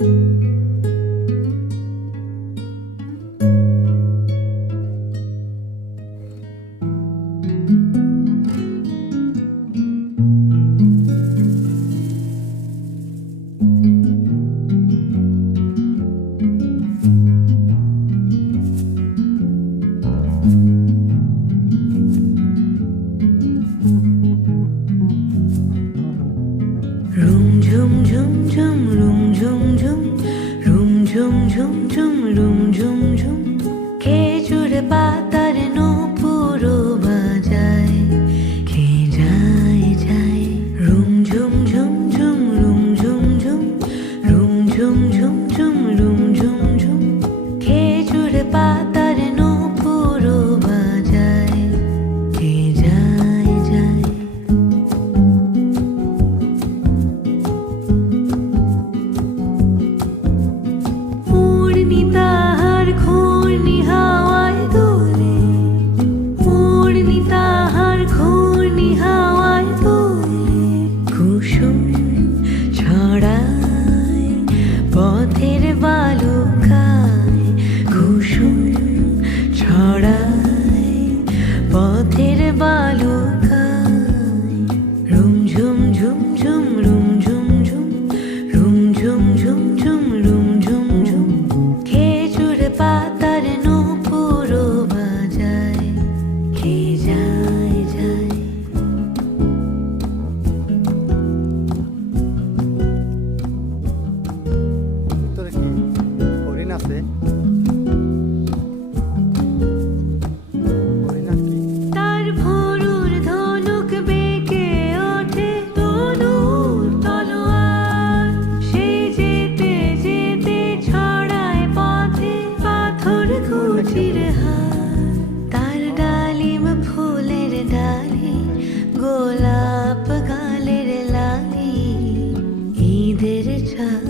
Room zoom zoom zoom, room zoom zoom, room zoom zoom zoom, room zoom zoom. খেজুর পাতার নূপুরও বাজায়, খেয়ে যায় যায়। Room zoom zoom zoom, room zoom zoom, room zoom zoom zoom, room zoom zoom. খেজুর পাতার নূপুরও বাজায়, খেয়ে যায় যায়। তাহার ঘূর্ণি হাওয়ায় দোলে, উড়নি তাহার ঘূর্ণি হাওয়ায় দোলে। কুসুম ছড়ায় পথের বালুকায়, কুসুম ছড়ায় পথের বালুকায়। রুম ঝুম ঝুম ঝুম, রুম ঝুম ঝুম, রুম ঝুম ঝুম ঝুম, রুম ঝুম ঝুম। পাতার নূপুরও বাজায়, খেয়ে যায় যায়। ভিতরে কি হরিণ আছে? তার ভোরুর ধনুক বেঁকে ওঠে তনুর তলোয়ার, সে যেতে যেতে ছড়ায় পথে পাথর কুচির হার। তার ডালিম ফুলের ডালি, গোলাপ গালের লালি, ঈদের চাঁদ